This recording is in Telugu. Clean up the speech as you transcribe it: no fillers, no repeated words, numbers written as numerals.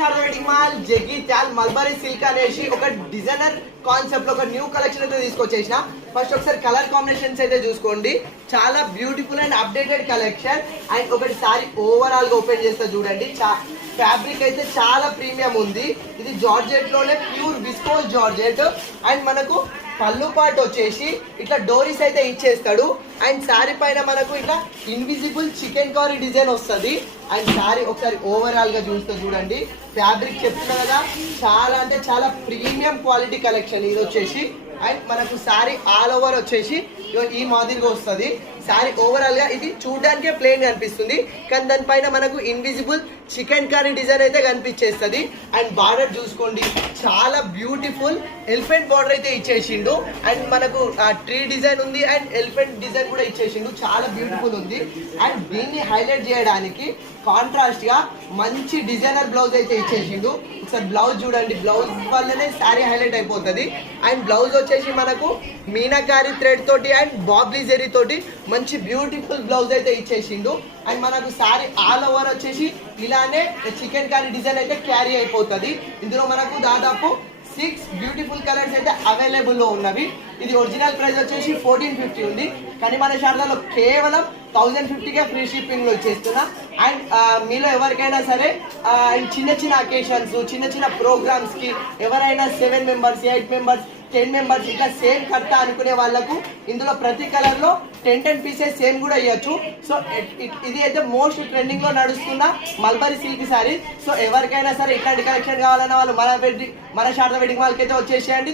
Sharada wedding mall Jagtial mulberry silk అనేసి ఒక డిజైనర్ కాన్సెప్ట్ లో ఒక న్యూ కలెక్షన్ అయితే తీసుకొచ్చేసిన. ఫస్ట్ ఒకసారి కలర్ కాంబినేషన్స్ అయితే చూసుకోండి, చాలా beautiful and updated collection. And ఒకటి సారీ ఓవరాల్ గా ఓపెన్ చేస్తే చూడండి, ఫ్యాబ్రిక్ అయితే చాలా ప్రీమియం ఉంది. ఇది జార్జెట్ లోనే ప్యూర్ విస్కోస్ జార్జెట్. అండ్ మనకు పళ్ళు పాటు వచ్చేసి ఇట్లా డోరీస్ అయితే ఇచ్చేస్తాడు. అండ్ శారీ పైన మనకు ఇట్లా ఇన్విజిబుల్ చికెన్ కర్రీ డిజైన్ వస్తుంది. అండ్ శారీ ఒకసారి ఓవరాల్ గా చూస్తే చూడండి, ఫ్యాబ్రిక్ చెప్తున్నా కదా, చాలా అంటే చాలా ప్రీమియం క్వాలిటీ కలెక్షన్ ఇది వచ్చేసి. అండ్ మనకు శారీ ఆల్ ఓవర్ వచ్చేసి ఈ మాదిరిగా వస్తుంది. శారీ ఓవరాల్ గా ఇది చూడడానికే ప్లెయిన్ కనిపిస్తుంది, కానీ దానిపైన మనకు ఇన్విజిబుల్ చికెన్ కర్రీ డిజైన్ అయితే కనిపించేస్తుంది. అండ్ బార్డర్ చూసుకోండి, చాలా బ్యూటిఫుల్ ఎలిఫెంట్ బార్డర్ అయితే ఇచ్చేసిండు. అండ్ మనకు ట్రీ డిజైన్ ఉంది అండ్ ఎలిఫెంట్ డిజైన్ కూడా ఇచ్చేసిండు, చాలా బ్యూటిఫుల్ ఉంది. అండ్ దీన్ని హైలైట్ చేయడానికి కాంట్రాస్ట్ గా మంచి డిజైనర్ బ్లౌజ్ అయితే ఇచ్చేసిండు. ఒకసారి బ్లౌజ్ చూడండి, బ్లౌజ్ వల్లనే శారీ హైలైట్ అయిపోతుంది. అండ్ బ్లౌజ్ వచ్చేసి మనకు మీనాకారి థ్రెడ్ తోటి అండ్ బాబ్లీ జెరీ తోటి మంచి బ్యూటిఫుల్ బ్లౌజ్ అయితే ఇచ్చేసిండు. అండ్ మనకు శారీ ఆల్ ఓవర్ వచ్చేసి ఇలానే చికెన్ కర్రీ డిజైన్ అయితే క్యారీ అయిపోతుంది. ఇందులో మనకు దాదాపు 6 బ్యూటిఫుల్ కలర్స్ అయితే అవైలబుల్ లో ఉన్నవి. ఇది ఒరిజినల్ ప్రైస్ వచ్చేసి 1450 ఉంది, కానీ మన శారదాలో కేవలం 1050కే ఫ్రీ షిప్పింగ్ లో ఇచ్చేస్తున్నా. అండ్ మీలో ఎవరికైనా సరే చిన్న చిన్న అకేషన్స్, చిన్న చిన్న ప్రోగ్రామ్స్ కి ఎవరైనా 7 మెంబర్స్ 8 మెంబర్స్ 10 మెంబర్స్ ఇట్లా సేమ్ కట్ట అనుకునే వాళ్ళకు ఇందులో ప్రతి కలర్ లో 10 పీసెస్ సేమ్ కూడా ఇవ్వచ్చు. సో ఇది అయితే మోస్ట్ ట్రెండింగ్ లో నడుస్తున్న మల్బరీ సిల్క్ సారీ. సో ఎవరికైనా సరే ఇట్లాంటి కలెక్షన్ కావాలన్న వాళ్ళు మన శారదా వెడ్డింగ్ మాల్కి అయితే వచ్చేసేయండి.